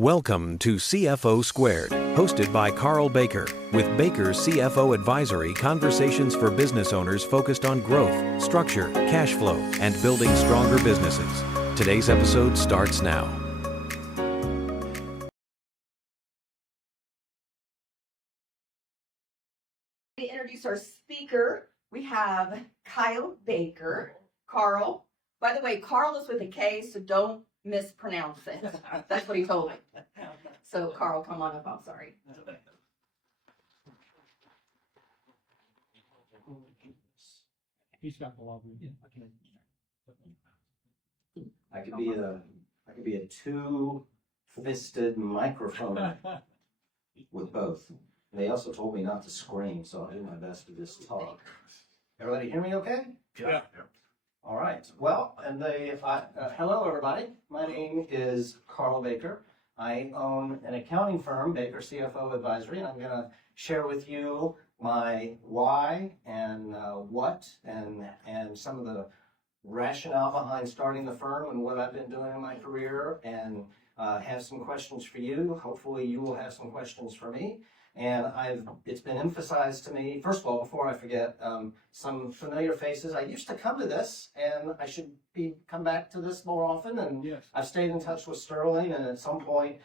Welcome to CFO Squared, hosted by Karl Baker, with Baker's CFO Advisory conversations for business owners focused on growth, structure, cash flow, and building stronger businesses. Today's episode starts now. To introduce our speaker, we have Karl Baker. Karl. By the way, Karl is with a K, so don't mispronounce it. That's what he told me. So, Karl, come on up. I'm sorry. He's got the lobby. I could be a two-fisted microphone with both. They also told me not to scream, so I'll do my best to just talk. Everybody hear me okay? Yeah. All right. Well, hello everybody. My name is Karl Baker. I own an accounting firm, Baker CFO Advisory, and I'm going to share with you my why and what and some of the rationale behind starting the firm and what I've been doing in my career, and have some questions for you. Hopefully you will have some questions for me. And it's been emphasized to me, first of all, before I forget, some familiar faces. I used to come to this, and I should come back to this more often. And Yes. I've stayed in touch with Sterling, and at some point,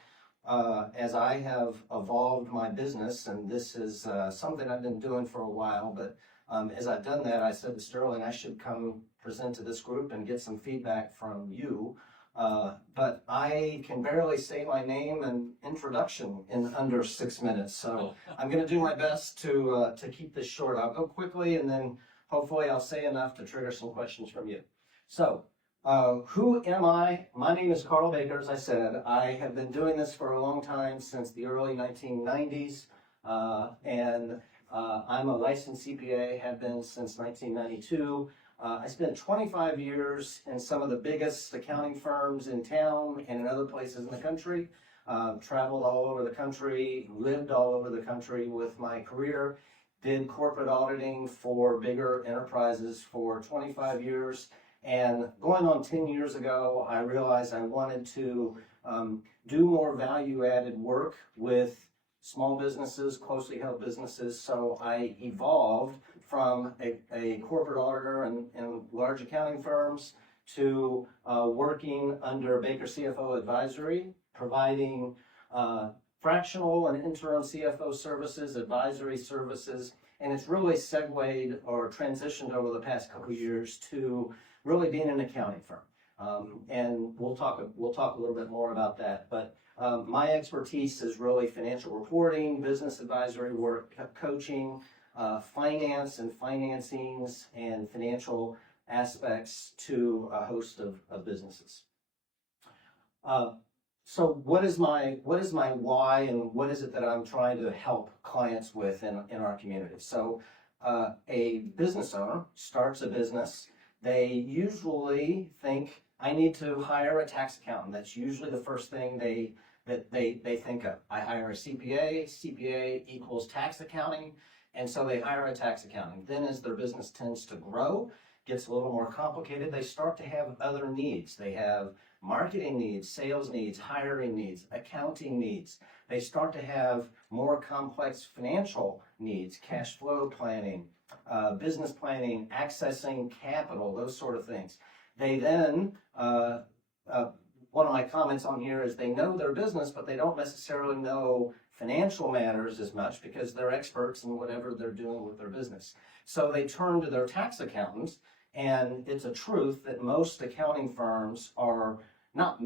as I have evolved my business, and this is something I've been doing for a while, but as I've done that, I said to Sterling, I should come present to this group and get some feedback from you. But I can barely say my name and introduction in under 6 minutes, so I'm going to do my best to keep this short. I'll go quickly, and then hopefully I'll say enough to trigger some questions from you. So, who am I? My name is Karl Baker, as I said. I have been doing this for a long time, since the early 1990s, and I'm a licensed CPA, have been since 1992. I spent 25 years in some of the biggest accounting firms in town and in other places in the country. Traveled all over the country, lived all over the country with my career, did corporate auditing for bigger enterprises for 25 years. And going on 10 years ago, I realized I wanted to do more value-added work with small businesses, closely held businesses. So I evolved from a corporate auditor and large accounting firms to working under Baker CFO Advisory, providing fractional and interim CFO services, advisory services, and it's really segued or transitioned over the past couple of years to really being an accounting firm. And we'll talk a little bit more about that. But my expertise is really financial reporting, business advisory work, coaching, finance and financings, and financial aspects to a host of businesses. So what is my why, and what is it that I'm trying to help clients with in our community? So a business owner starts a business. They usually think, I need to hire a tax accountant. That's usually the first thing they think of. I hire a CPA. CPA equals tax accounting. And so they hire a tax accountant. Then as their business tends to grow, gets a little more complicated, they start to have other needs. They have marketing needs, sales needs, hiring needs, accounting needs. They start to have more complex financial needs, cash flow planning, business planning, accessing capital, those sort of things. They then, one of my comments on here is they know their business, but they don't necessarily know financial matters as much because they're experts in whatever they're doing with their business. So they turn to their tax accountants, and it's a truth that most accounting firms are not,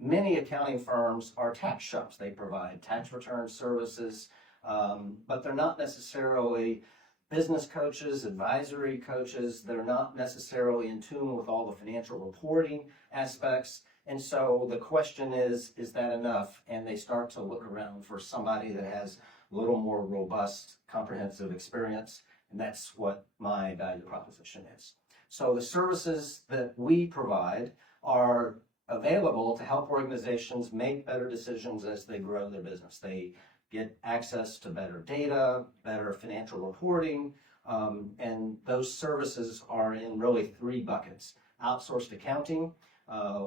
many accounting firms are tax shops. They provide tax return services, but they're not necessarily business coaches, advisory coaches. They're not necessarily in tune with all the financial reporting aspects. And so the question is that enough? And they start to look around for somebody that has a little more robust, comprehensive experience. And that's what my value proposition is. So the services that we provide are available to help organizations make better decisions as they grow their business. They get access to better data, better financial reporting, and those services are in really three buckets. Outsourced accounting,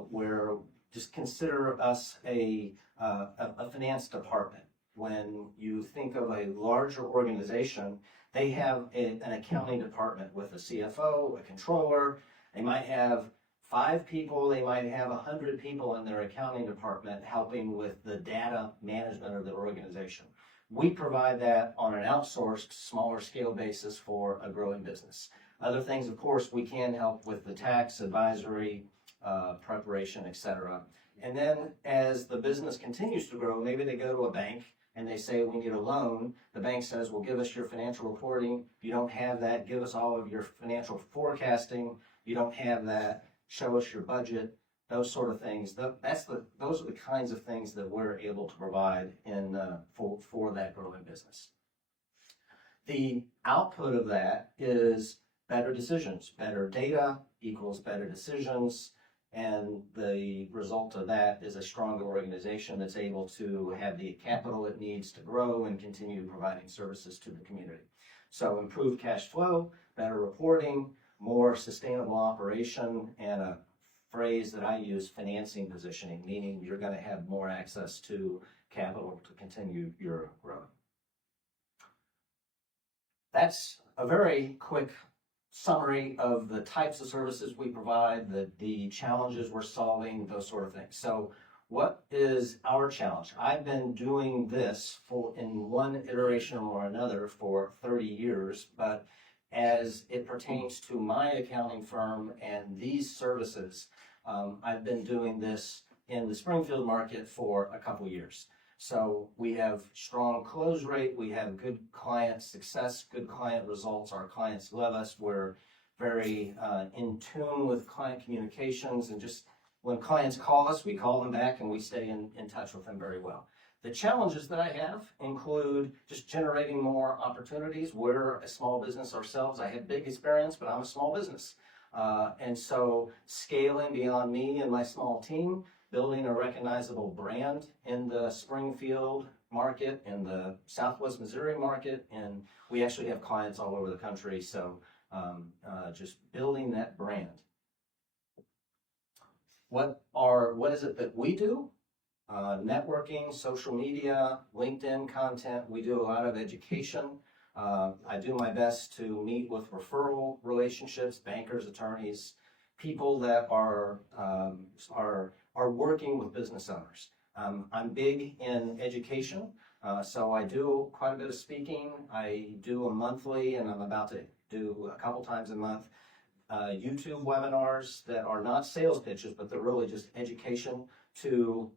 where just consider us a finance department. When you think of a larger organization, they have an accounting department with a CFO, a controller. They might have 5 people, they might have 100 people in their accounting department helping with the data management of their organization. We provide that on an outsourced, smaller scale basis for a growing business. Other things, of course, we can help with the tax, advisory, preparation, etc. And then as the business continues to grow, maybe they go to a bank and they say, we need a loan. The bank says, well, give us your financial reporting. If you don't have that, give us all of your financial forecasting. If you don't have that, show us your budget, those sort of things. Those are the kinds of things that we're able to provide for that growing business. The output of that is better decisions. Better data equals better decisions, and the result of that is a stronger organization that's able to have the capital it needs to grow and continue providing services to the community. So improved cash flow, better reporting, more sustainable operation, and a phrase that I use, financing positioning, meaning you're going to have more access to capital to continue your growth. That's a very quick summary of the types of services we provide, the challenges we're solving, those sort of things. So what is our challenge? I've been doing this in one iteration or another for 30 years, but as it pertains to my accounting firm and these services, I've been doing this in the Springfield market for a couple years. So we have strong close rate, we have good client success, good client results. Our clients love us. We're very in tune with client communications, and just when clients call us, we call them back and we stay in touch with them very well. The challenges that I have include just generating more opportunities. We're a small business ourselves. I have big experience, but I'm a small business. And so scaling beyond me and my small team, building a recognizable brand in the Springfield market, in the Southwest Missouri market, and we actually have clients all over the country, so just building that brand. What is it that we do? Networking, social media, LinkedIn content. We do a lot of education. I do my best to meet with referral relationships, bankers, attorneys, people that are working with business owners. I'm big in education, so I do quite a bit of speaking. I do a monthly, and I'm about to do a couple times a month, YouTube webinars that are not sales pitches, but they're really just education to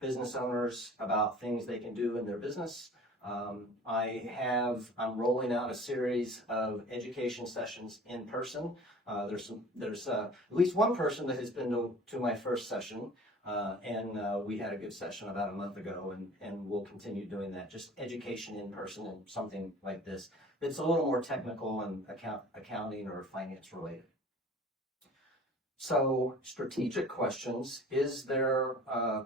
business owners about things they can do in their business. I'm rolling out a series of education sessions in person. There's at least one person that has been to my first session, and we had a good session about a month ago, and we'll continue doing that. Just education in person and something like this. It's a little more technical and accounting or finance related. So strategic questions is there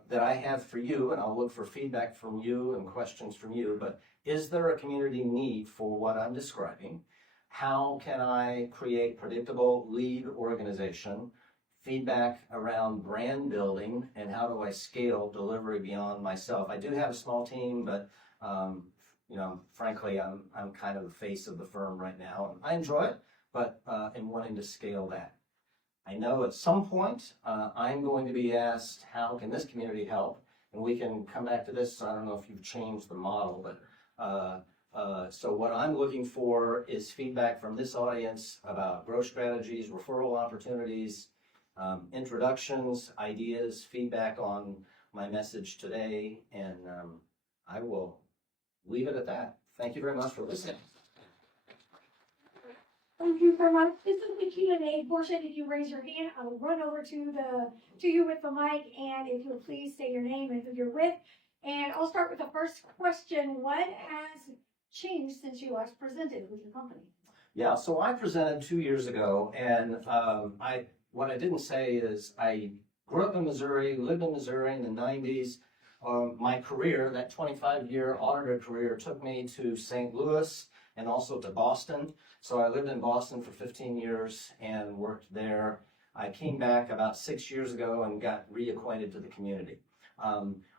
that I have for you, and I'll look for feedback from you and questions from you, but is there a community need for what I'm describing? How can I create predictable lead organization, feedback around brand building, and how do I scale delivery beyond myself? I do have a small team, but frankly, I'm kind of the face of the firm right now. I enjoy it, but I'm wanting to scale that. I know at some point I'm going to be asked, how can this community help? And we can come back to this. I don't know if you've changed the model, but so what I'm looking for is feedback from this audience about growth strategies, referral opportunities, introductions, ideas, feedback on my message today, and I will leave it at that. Thank you very much for listening. Thank you very much. This is the Q&A portion. If you raise your hand, I'll run over to you with the mic, and if you'll please say your name and who you're with. And I'll start with the first question. What has changed since you last presented with your company? Yeah, so I presented 2 years ago, and what I didn't say is I grew up in Missouri, lived in Missouri in the 90s. My career, that 25-year auditor career, took me to St. Louis and also to Boston. So I lived in Boston for 15 years and worked there. I came back about 6 years ago and got reacquainted to the community.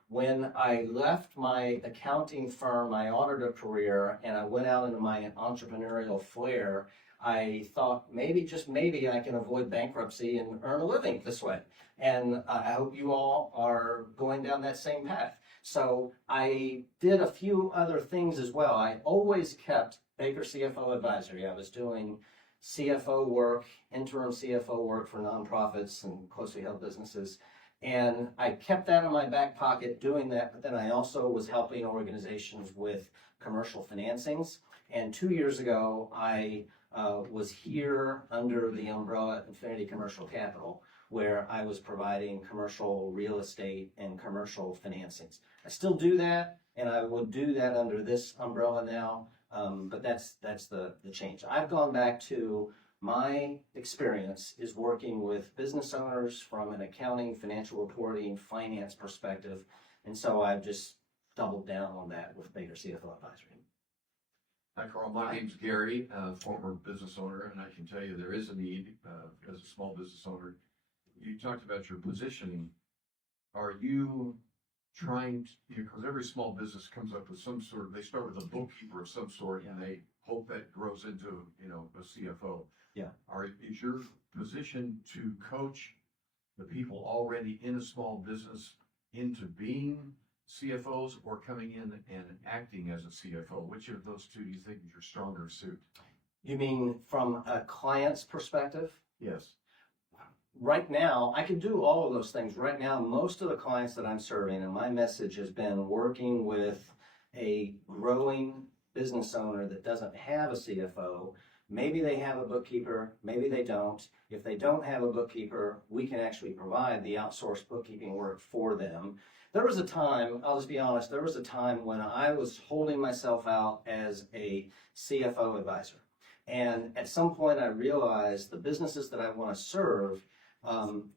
When I left my accounting firm, my auditor career, and I went out into my entrepreneurial flair, I thought maybe, just maybe, I can avoid bankruptcy and earn a living this way. And I hope you all are going down that same path. So I did a few other things as well. I always kept Baker CFO Advisory. I was doing CFO work, interim CFO work for nonprofits and closely held businesses. And I kept that in my back pocket doing that, but then I also was helping organizations with commercial financings. And 2 years ago, I was here under the umbrella Infinity Commercial Capital, where I was providing commercial real estate and commercial financings. I still do that, and I will do that under this umbrella now, but that's the change. I've gone back to my experience is working with business owners from an accounting, financial reporting, finance perspective, and so I've just doubled down on that with Baker CFO Advisory. Hi, Carl. My name's Gary, former business owner, and I can tell you there is a need as a small business owner. You talked about your positioning. Are you trying to, because every small business comes up with some sort of, they start with a bookkeeper of some sort, and they hope that grows into, a CFO. Yeah. Is your position to coach the people already in a small business into being CFOs or coming in and acting as a CFO? Which of those two do you think is your stronger suit? You mean from a client's perspective? Yes. Right now, I can do all of those things. Right now, most of the clients that I'm serving, and my message has been working with a growing business owner that doesn't have a CFO. Maybe they have a bookkeeper, maybe they don't. If they don't have a bookkeeper, we can actually provide the outsourced bookkeeping work for them. There was a time, I'll just be honest, there was a time when I was holding myself out as a CFO advisor. And at some point I realized the businesses that I want to serve,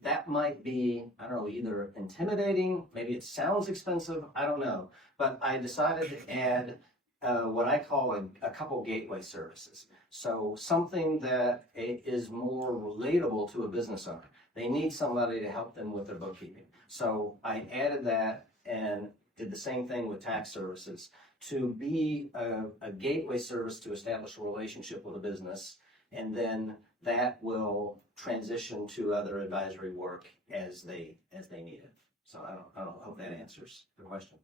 that might be, I don't know, either intimidating, maybe it sounds expensive, I don't know. But I decided to add what I call a couple gateway services. So something that is more relatable to a business owner. They need somebody to help them with their bookkeeping. So I added that and did the same thing with tax services to be a gateway service to establish a relationship with a business, and then that will transition to other advisory work as they need it. So I don't hope that answers the question.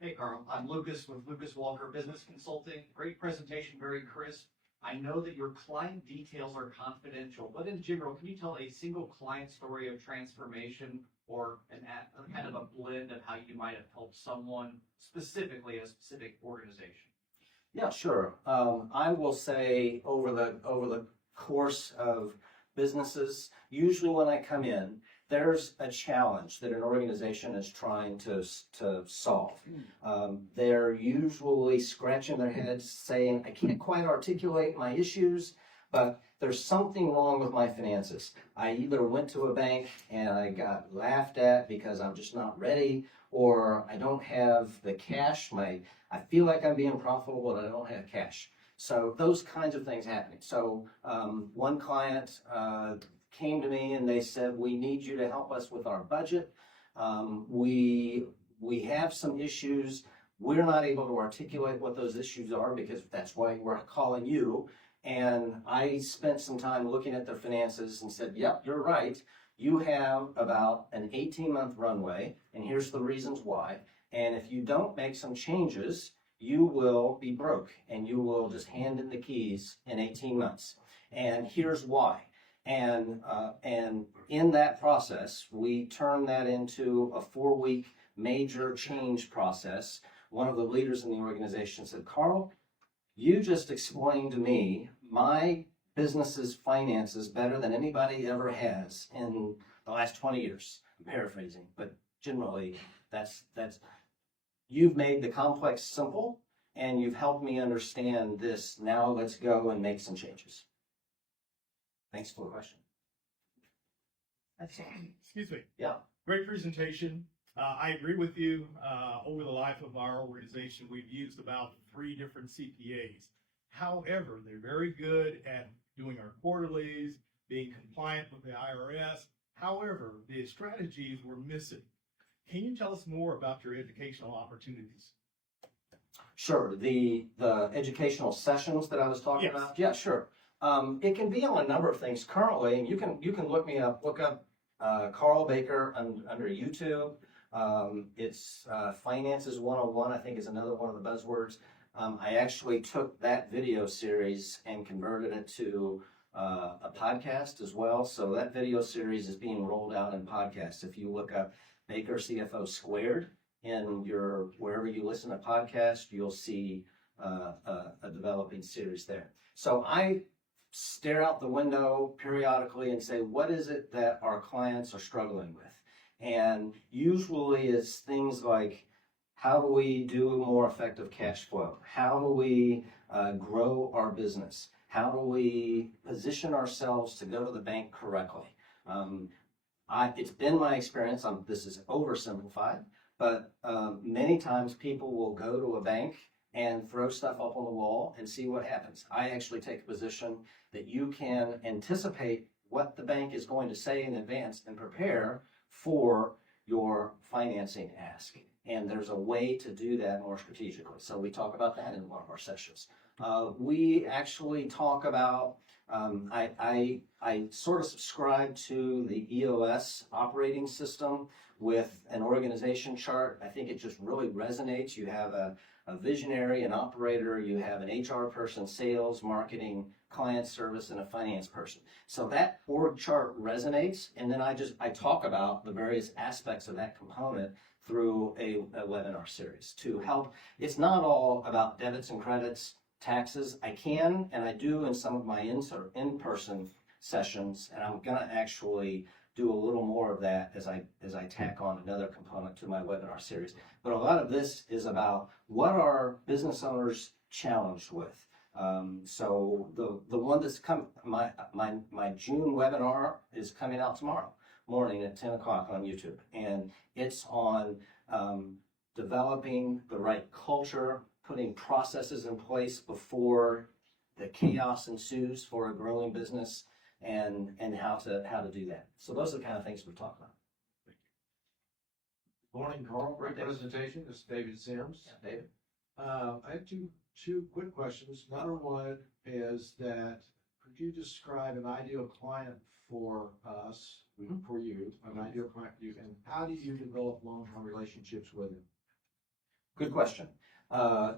Hey, Carl. I'm Lucas with Lucas Walker Business Consulting. Great presentation, very crisp. I know that your client details are confidential, but in general, can you tell a single client story of transformation or kind of a blend of how you might have helped someone specifically, a specific organization? Yeah, sure. I will say over the course of businesses, usually when I come in, there's a challenge that an organization is trying to solve. They're usually scratching their heads saying, I can't quite articulate my issues, but there's something wrong with my finances. I either went to a bank and I got laughed at because I'm just not ready, or I don't have the cash. I feel like I'm being profitable, but I don't have cash. So those kinds of things happening. So one client came to me and they said, we need you to help us with our budget. We have some issues. We're not able to articulate what those issues are because that's why we're calling you. And I spent some time looking at their finances and said, yep, you're right. You have about an 18-month runway, and here's the reasons why. And if you don't make some changes, you will be broke and you will just hand in the keys in 18 months. And here's why. And in that process, we turn that into a 4-week major change process. One of the leaders in the organization said, Carl, you just explained to me my business's finances better than anybody ever has in the last 20 years. I'm paraphrasing, but generally that's you've made the complex simple and you've helped me understand this. Now let's go and make some changes. Thanks for the question. Excuse me. Yeah. Great presentation. I agree with you. Over the life of our organization, we've used about 3 different CPAs. However, they're very good at doing our quarterlies, being compliant with the IRS. However, the strategies were missing. Can you tell us more about your educational opportunities? Sure. The educational sessions that I was talking Yes. about. Yeah, sure. It can be on a number of things currently, and you can look me up. Look up Karl Baker under YouTube. It's Finances 101, I think, is another one of the buzzwords. I actually took that video series and converted it to a podcast as well. So that video series is being rolled out in podcasts. If you look up Baker CFO Squared in your wherever you listen to podcasts, you'll see a developing series there. So I stare out the window periodically and say, what is it that our clients are struggling with? And usually it's things like, how do we do more effective cash flow? How do we grow our business? How do we position ourselves to go to the bank correctly? It's been my experience, this is oversimplified, but many times people will go to a bank and throw stuff up on the wall and see what happens. I actually take a position that you can anticipate what the bank is going to say in advance and prepare for your financing ask. And there's a way to do that more strategically. So we talk about that in one of our sessions. We actually talk about, I sort of subscribe to the EOS operating system with an organization chart. I think it just really resonates. You have a visionary, an operator, you have an HR person, sales, marketing, client service, and a finance person. So that org chart resonates, and then I talk about the various aspects of that component through a webinar series to help. It's not all about debits and credits, taxes. I can, and I do in some of my in-person sessions, and I'm gonna actually do a little more of that as I tack on another component to my webinar series. But a lot of this is about what are business owners challenged with. So the one that's my June webinar is coming out tomorrow morning at 10 o'clock on YouTube, and it's on developing the right culture, putting processes in place before the chaos ensues for a growing business, and how to do that. So those are the kind of things we talk about. Morning, Carl. Great presentation. This is David Sims. Yeah, David. I have two quick questions. Number one is that could you describe an ideal client for us, for you, an ideal client for you, and how do you develop long-term relationships with them? Good question.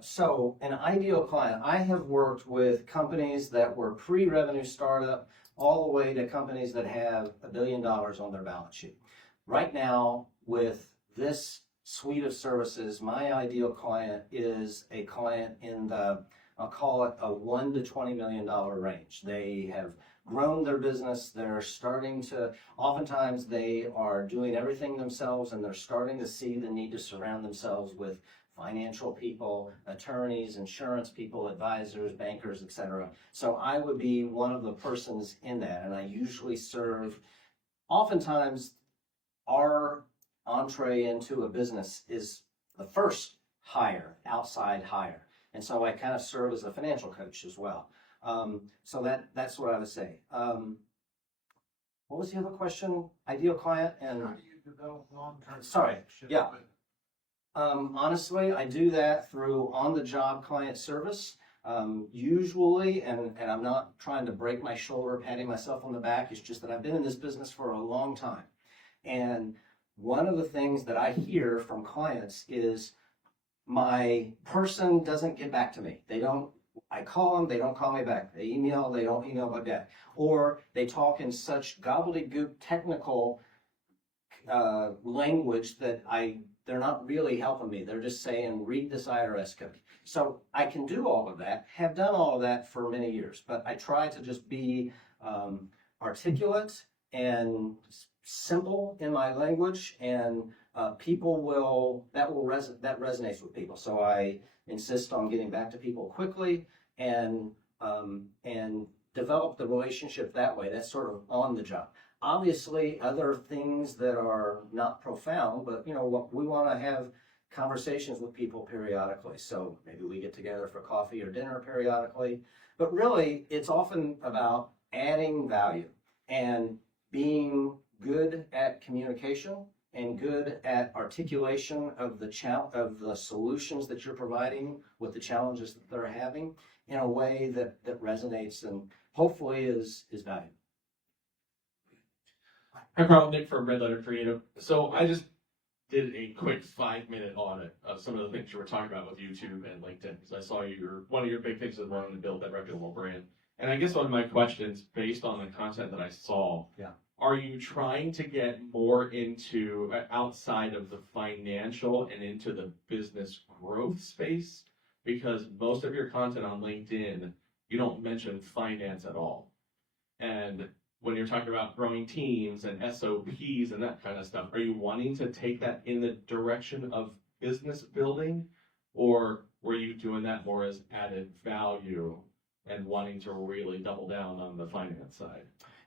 So an ideal client, I have worked with companies that were pre-revenue startup all the way to companies that have $1 billion on their balance sheet. Right now, with this suite of services, my ideal client is a client in the, I'll call it a $1 to $20 million range. They have grown their business. They're starting to, oftentimes they are doing everything themselves, and they're starting to see the need to surround themselves with financial people, attorneys, insurance people, advisors, bankers, etc. So I would be one of the persons in that, and I usually serve, oftentimes our entree into a business is the first hire, outside hire. And so I kind of serve as a financial coach as well. So that's what I would say. What was the other question? Ideal client and... How do you develop long-term Sorry, relationships yeah. with them? Honestly, I do that through on-the-job client service. Usually, and I'm not trying to break my shoulder, patting myself on the back, it's just that I've been in this business for a long time. And one of the things that I hear from clients is my person doesn't get back to me. I call them, they don't call me back. They email, they don't email me back. Or they talk in such gobbledygook technical language that they're not really helping me. They're just saying, read this IRS code. So I can do all of that, have done all of that for many years, but I try to just be articulate and simple in my language, and that resonates with people. So I insist on getting back to people quickly and develop the relationship that way. That's sort of on the job. Obviously, other things that are not profound, but we want to have conversations with people periodically. So maybe we get together for coffee or dinner periodically. But really, it's often about adding value. And being good at communication and good at articulation of the solutions that you're providing with the challenges that they're having in a way that resonates and hopefully is valuable. Hi, Carl. Nick from Red Letter Creative. So I just did a quick 5-minute audit of some of the things you were talking about with YouTube and LinkedIn, because I saw one of your big things is wanting to build that reputable brand. And I guess one of my questions, based on the content that I saw, are you trying to get more into outside of the financial and into the business growth space? Because most of your content on LinkedIn, you don't mention finance at all. And when you're talking about growing teams and SOPs and that kind of stuff, are you wanting to take that in the direction of business building? Or were you doing that more as added value and wanting to really double down on the finance side?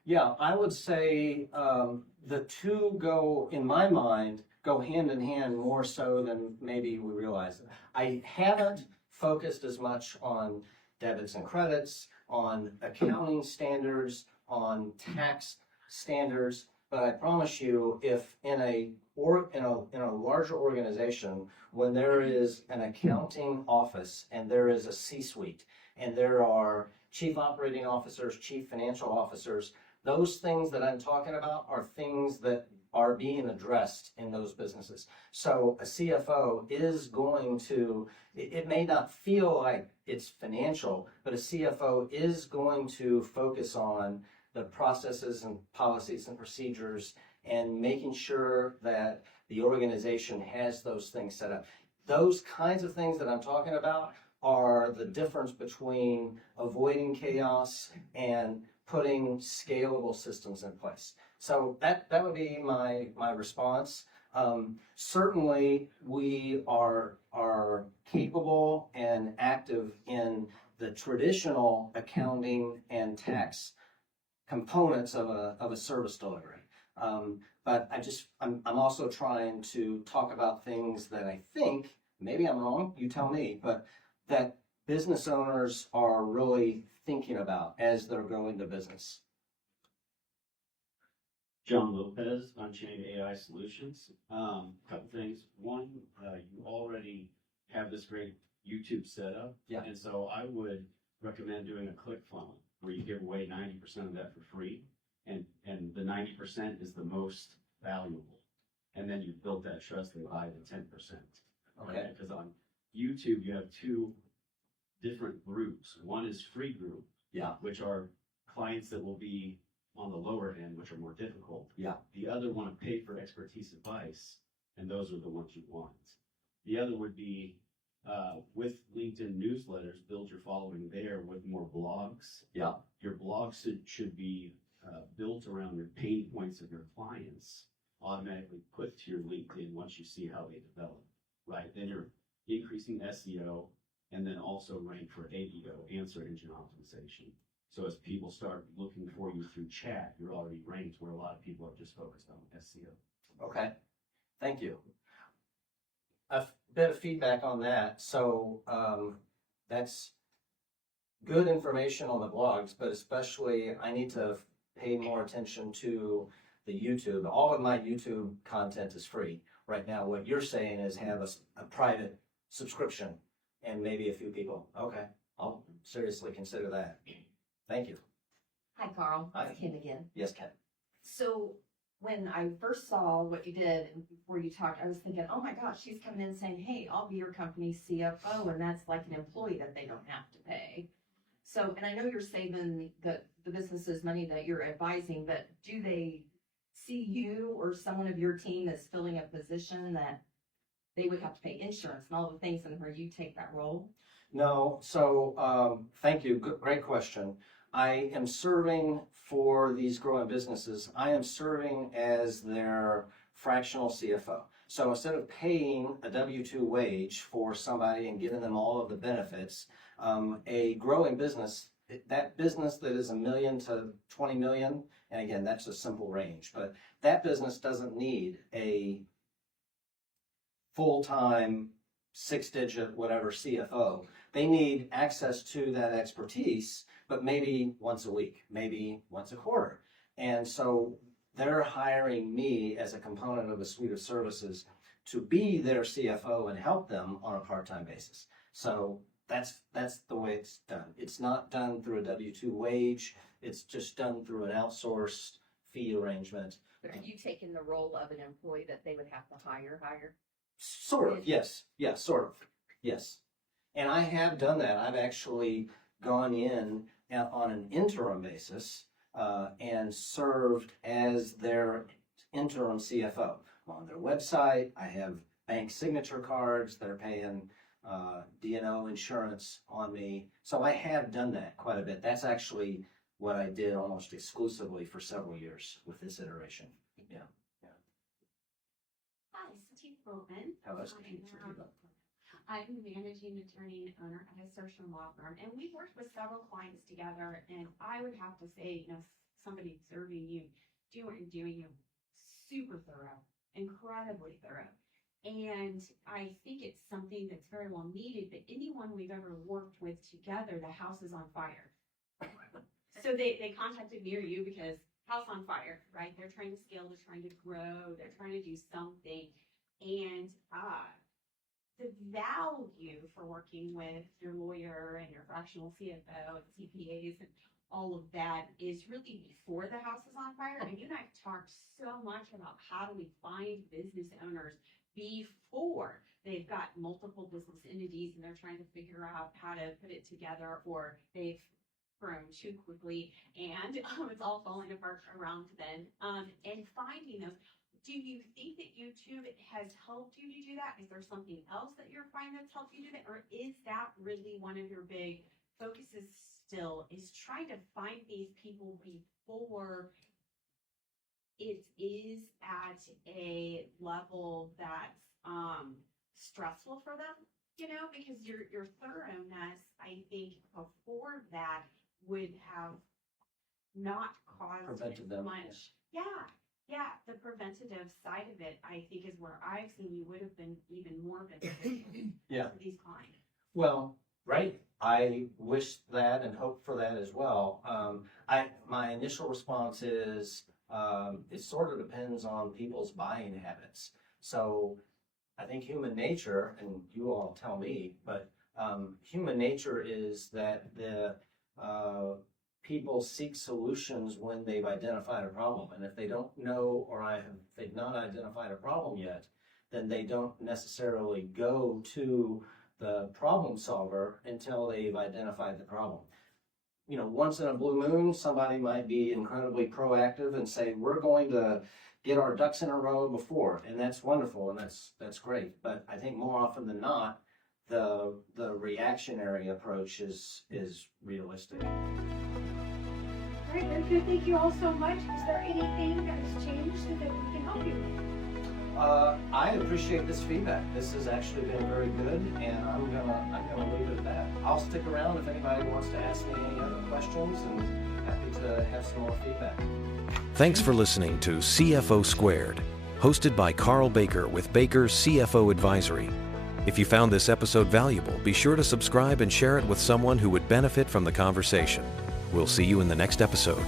Yeah, I would say the two go, in my mind, go hand in hand more so than maybe we realize. I haven't focused as much on debits and credits, on accounting standards, on tax standards, but I promise you, if in a larger organization, when there is an accounting office and there is a C-suite and there are chief operating officers, chief financial officers, those things that I'm talking about are things that are being addressed in those businesses. So a CFO is going to, it may not feel like it's financial, but a CFO is going to focus on the processes and policies and procedures and making sure that the organization has those things set up. Those kinds of things that I'm talking about are the difference between avoiding chaos and putting scalable systems in place. So that would be my response. Certainly, we are capable and active in the traditional accounting and tax components of a service delivery. But I'm also trying to talk about things that I think, maybe I'm wrong, you tell me, but that business owners are really thinking about as they're growing the business. John Lopez, Unchained AI Solutions. Couple things. One, you already have this great YouTube setup. Yeah. And so I would recommend doing a click funnel where you give away 90% of that for free. And the 90% is the most valuable. And then you've built that trust and buy the 10%. Okay. Because on YouTube, you have two different groups. One is free group, which are clients that will be on the lower end, which are more difficult. Yeah. The other want to pay for expertise advice, and those are the ones you want. The other would be with LinkedIn newsletters, build your following there with more blogs. Yeah. Your blogs should be built around your pain points of your clients, automatically put to your LinkedIn once you see how they develop, right? Then you're increasing SEO and then also rank for AEO, answer engine optimization. So as people start looking for you through chat, you're already ranked where a lot of people are just focused on SEO. Okay, thank you. A bit of feedback on that. So that's good information on the blogs, but especially I need to pay more attention to the YouTube. All of my YouTube content is free. Right now, what you're saying is have a private subscription and maybe a few people. Okay, I'll seriously consider that. Thank you. Hi, Carl. Hi. It's Kim again. Yes, Ken. So when I first saw what you did and before you talked, I was thinking, oh my gosh, she's coming in saying, hey, I'll be your company's CFO, and that's like an employee that they don't have to pay. So, and I know you're saving the businesses money that you're advising, but do they see you or someone of your team as filling a position that they would have to pay insurance and all the things, and where you take that role? No, so thank you. Great question. I am serving for these growing businesses. I am serving as their fractional CFO. So instead of paying a W-2 wage for somebody and giving them all of the benefits, a growing business, that business that is $1 million to 20 million, and again, that's a simple range, but that business doesn't need a full-time 6-digit whatever CFO. They need access to that expertise, but maybe once a week, maybe once a quarter. And so they're hiring me as a component of a suite of services to be their CFO and help them on a part-time basis. So that's the way it's done. It's not done through a W-2 wage. It's just done through an outsourced fee arrangement. But are you taking the role of an employee that they would have to hire? Sort of, yes. Yeah, sort of, yes. And I have done that. I've actually gone in on an interim basis and served as their interim CFO. On their website, I have bank signature cards that are paying D&O insurance on me. So I have done that quite a bit. That's actually what I did almost exclusively for several years with this iteration. Yeah. Hi, Steve Bowman. Hello, Steve. I'm the managing attorney and owner at a social law firm, and we've worked with several clients together, and I would have to say, somebody observing you, do what you're doing, you're super thorough, incredibly thorough. And I think it's something that's very well needed, but anyone we've ever worked with together, the house is on fire. So they contacted me or you because house on fire, right? They're trying to scale, they're trying to grow, they're trying to do something. And the value for working with your lawyer and your fractional CFO and CPAs and all of that is really before the house is on fire. And you and I have talked so much about how do we find business owners before they've got multiple business entities and they're trying to figure out how to put it together, or they've grown too quickly and it's all falling apart around then. And finding those. Do you think that YouTube has helped you to do that? Is there something else that you're finding that's helped you do that? Or is that really one of your big focuses still, is trying to find these people before it is at a level that's stressful for them? Because your thoroughness, I think, before that would have not caused Prevented as them, much. Yeah, the preventative side of it, I think, is where I've seen you would have been even more beneficial Yeah. for these clients. Well, right. I wish that and hope for that as well. My initial response is it sort of depends on people's buying habits. So I think human nature, and you all tell me, but human nature is that the people seek solutions when they've identified a problem. And if they don't know, or they've not identified a problem yet, then they don't necessarily go to the problem solver until they've identified the problem. Once in a blue moon, somebody might be incredibly proactive and say, we're going to get our ducks in a row before, and that's wonderful, and that's great. But I think more often than not, the reactionary approach is realistic. All right, very good. Thank you all so much. Is there anything that has changed so that we can help you? I appreciate this feedback. This has actually been very good, and I'm gonna leave it at that. I'll stick around if anybody wants to ask me any other questions, and happy to have some more feedback. Thanks for listening to CFO Squared, hosted by Karl Baker with Baker's CFO Advisory. If you found this episode valuable, be sure to subscribe and share it with someone who would benefit from the conversation. We'll see you in the next episode.